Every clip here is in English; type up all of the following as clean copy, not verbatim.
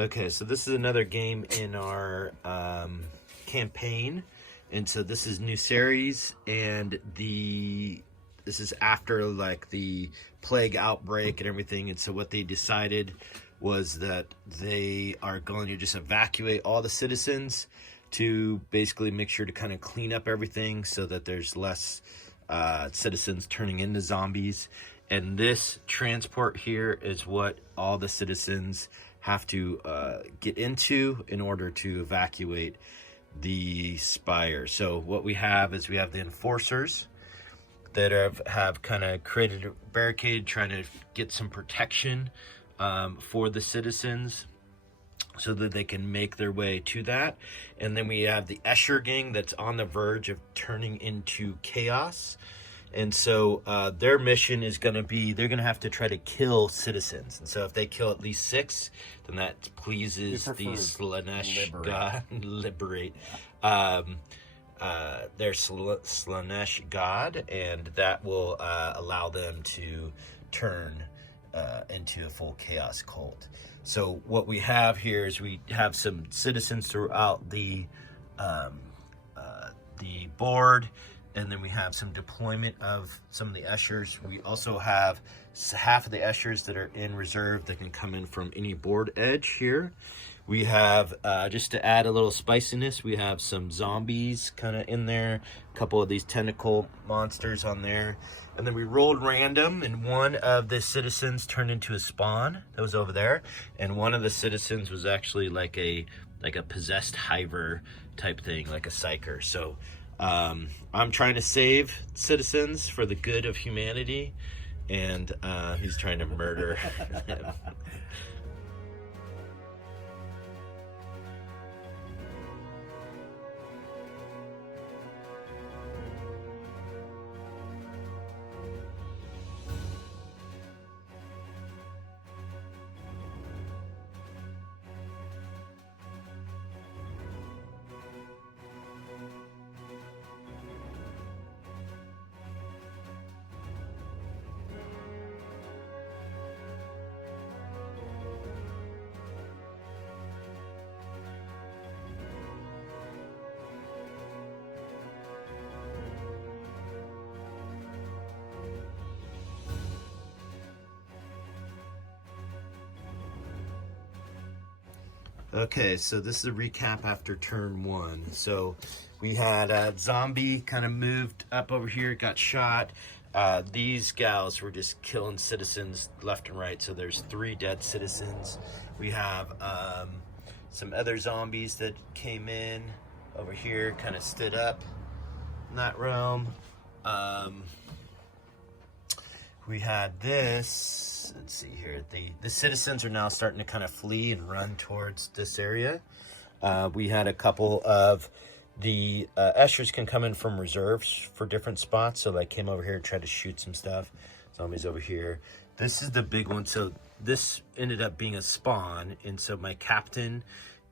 Okay, so this is another game in our campaign, and so this is new Ceres, and this is after like the plague outbreak and everything, and so what they decided was that they are going to just evacuate all the citizens to basically make sure to kind of clean up everything so that there's less citizens turning into zombies. And this transport here is what all the citizens have to get into in order to evacuate the Spire. So what we have is we have the enforcers that have kind of created a barricade trying to get some protection for the citizens so that they can make their way to that. And then we have the Escher gang that's on the verge of turning into chaos. And so their mission is going to be, they're going to have to try to kill citizens. And so if they kill at least 6, then that pleases the Slanesh god. Liberate. Their Slanesh god. And that will allow them to turn into a full chaos cult. So what we have here is we have some citizens throughout the board. And then we have some deployment of some of the Eschers. We also have half of the Eschers that are in reserve that can come in from any board edge here. We have, just to add a little spiciness, we have some zombies kind of in there, a couple of these tentacle monsters on there. And then we rolled random, and one of the citizens turned into a spawn that was over there. And one of the citizens was actually like a possessed hiver type thing, like a psyker. So I'm trying to save citizens for the good of humanity, and he's trying to murder him. Okay, so this is a recap after turn 1. So we had a zombie kind of moved up over here, got shot. These gals were just killing citizens left and right. So there's 3 dead citizens. We have some other zombies that came in over here, kind of stood up in that realm. We had this, let's see here, the citizens are now starting to kind of flee and run towards this area. We had a couple of the Eschers can come in from reserves for different spots, so they came over here and tried to shoot some stuff. Zombies over here. This is the big one, so this ended up being a spawn, and so my captain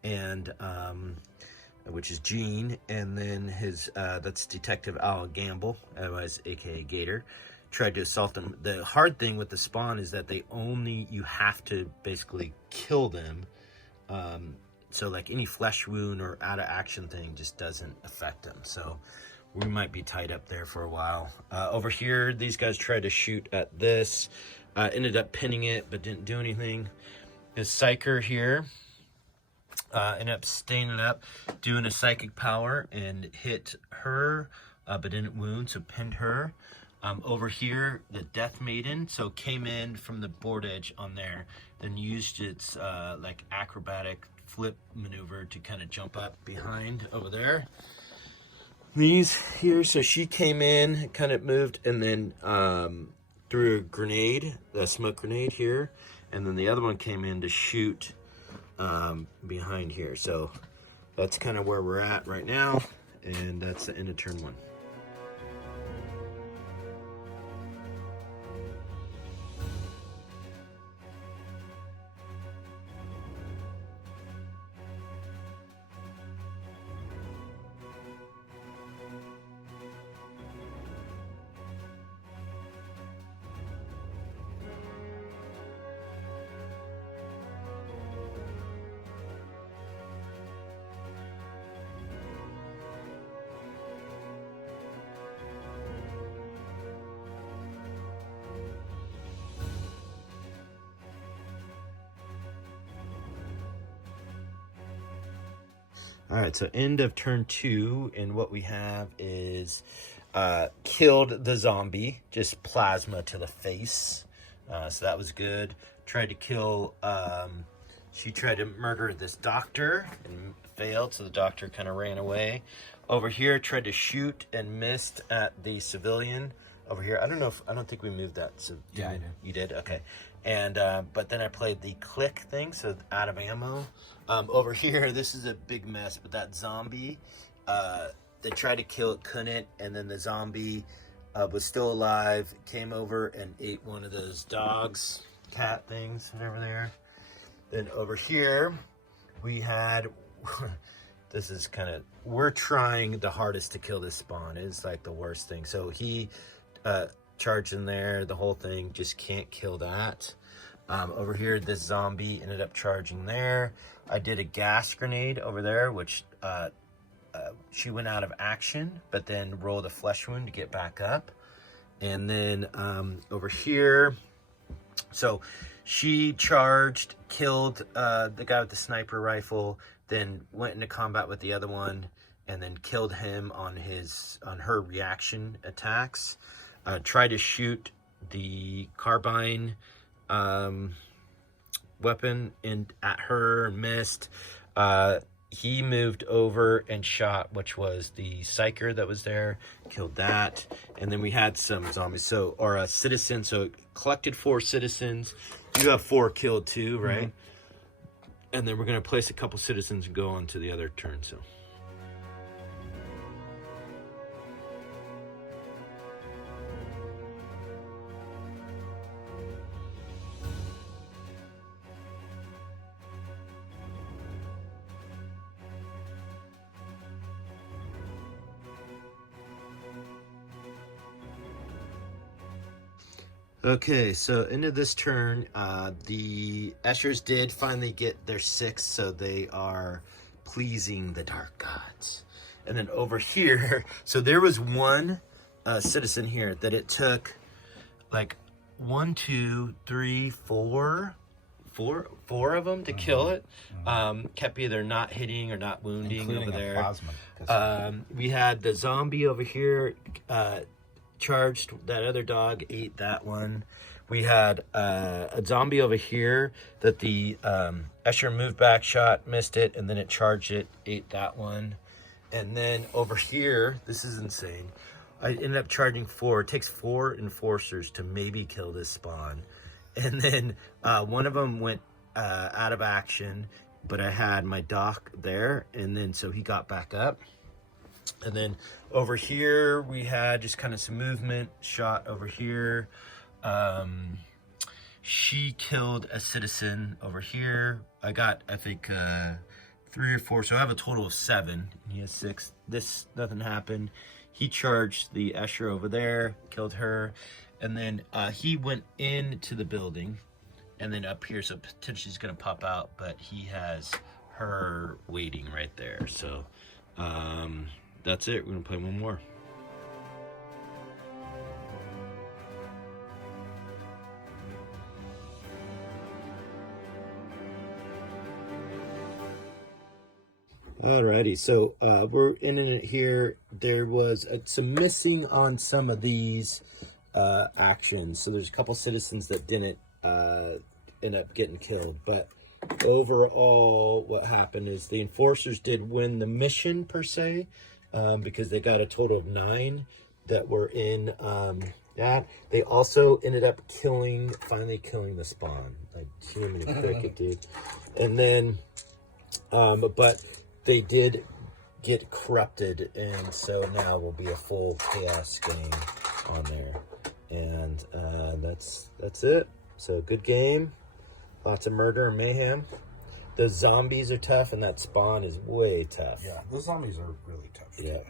and which is Gene, and then his that's Detective Al Gamble, otherwise aka Gator, tried to assault them. The hard thing with the spawn is that you have to basically kill them. So like any flesh wound or out of action thing just doesn't affect them. So we might be tied up there for a while. Over here, these guys tried to shoot at this. Ended up pinning it, but didn't do anything. This psyker here ended up staying it up, doing a psychic power and hit her, but didn't wound, so pinned her. Over here, the Death Maiden, so came in from the board edge on there, then used its like acrobatic flip maneuver to kind of jump up behind over there. These here, so she came in, kind of moved, and then threw a grenade, a smoke grenade here, and then the other one came in to shoot behind here. So that's kind of where we're at right now, and that's the end of turn 1. All right, so end of turn 2, and what we have is killed the zombie, just plasma to the face. So that was good. Tried to kill, she tried to murder this doctor and failed, so the doctor kind of ran away. Over here, tried to shoot and missed at the civilian. Over here, I don't think we moved that. So yeah, I did. You did? Okay. And, but then I played the click thing, so out of ammo. Over here, this is a big mess, but that zombie, they tried to kill it, couldn't, and then the zombie was still alive, came over and ate one of those dogs, cat things, whatever they are. Then over here, we had, this is kind of, we're trying the hardest to kill this spawn. It's like the worst thing. So he charged in there, the whole thing, just can't kill that. Over here, this zombie ended up charging there. I did a gas grenade over there, which she went out of action, but then rolled a flesh wound to get back up. And then over here, so she charged, killed the guy with the sniper rifle, then went into combat with the other one, and then killed him on her reaction attacks. Tried to shoot the carbine weapon at her and missed. He moved over and shot, which was the psyker that was there, killed that. And then we had some zombies, or a citizen. So it collected 4 citizens. You have 4 killed too, right? Mm-hmm. And then we're going to place a couple citizens and go on to the other turn. So. Okay, so into this turn, the Eschers did finally get their 6, so they are pleasing the dark gods. And then over here, so there was one citizen here that it took like 1, 2, 3, 4 of them to kill it. Kept either not hitting or not wounding, including over there. We had the zombie over here. Charged that other dog, ate that one. We had a zombie over here that the Escher moved back, shot, missed it, and then it charged it, ate that one. And then over here, this is insane. I ended up charging 4. It takes 4 enforcers to maybe kill this spawn. And then one of them went out of action, but I had my doc there, and then so he got back up. And then over here, we had just kind of some movement, shot over here. She killed a citizen over here. I got, I think, 3 or 4. So I have a total of 7. He has 6. This, nothing happened. He charged the Escher over there, killed her. And then he went into the building. And then up here, so potentially he's going to pop out. But he has her waiting right there. So, that's it. We're going to play one more. Alrighty, so we're in it here. There was some missing on some of these actions. So there's a couple citizens that didn't end up getting killed. But overall, what happened is the enforcers did win the mission per se. Because they got a total of 9 that were in that. They also ended up finally killing the spawn. Like, human and cricket, dude. And then, but they did get corrupted, and so now will be a full chaos game on there. And that's it. So, good game. Lots of murder and mayhem. The zombies are tough, and that spawn is way tough. Yeah, those zombies are really tough. Yeah.